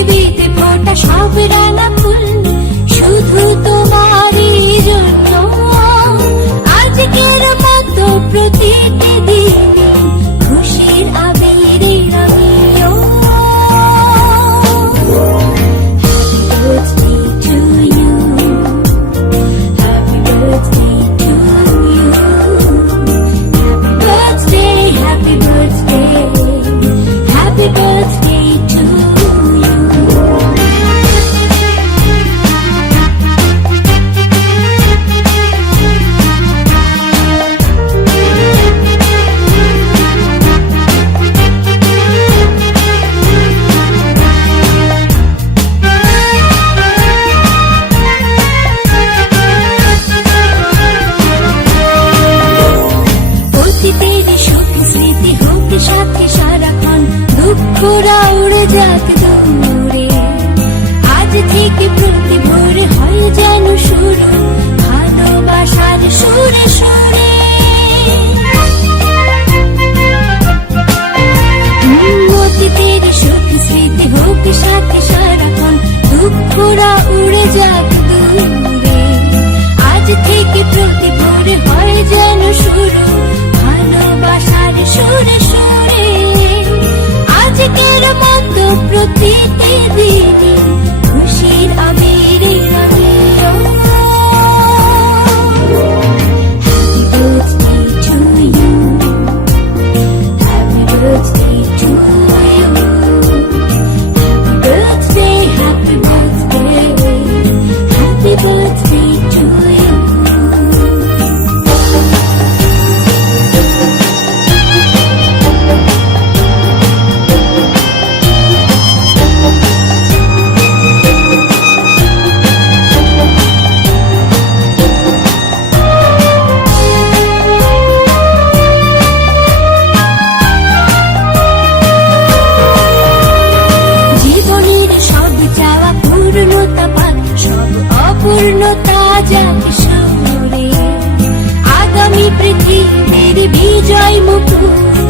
পৃথিবীতে ফোটা সব রাঙা ফুল শুধু তোমারই জন্য। আজকের মতো প্রতিটি দিন খুশির আবিরে আমিও। Happy birthday to you, happy birthday to you, অতীতের সুখ স্মৃতি হোক সাথে সারাক্ষণ, দুঃখরা উড়ে যাক দূরে। আজ থেকে প্রতি ভোরে হয় যেন শুরু ভালোবাসার সুরে সুরে। অতীতের সুখ স্মৃতি হোক সাথে সারাক্ষণ, দুঃখরা উড়ে যাক দূরে। আজ থেকে প্রতি ভোরে হয় যেন শুরু ভালোবাসার সুরে সুরে। আজকের মতো প্রতিটি দিন খুশির আবিরে আমিও। Happy birthday to you, happy birthday to you, happy birthday, happy birthday to you. জীবনের সব চাওয়া পূর্ণতা পাক, সব অপূর্ণতা যাক সরে। আগামী পৃথিবীর বিজয় মুকুট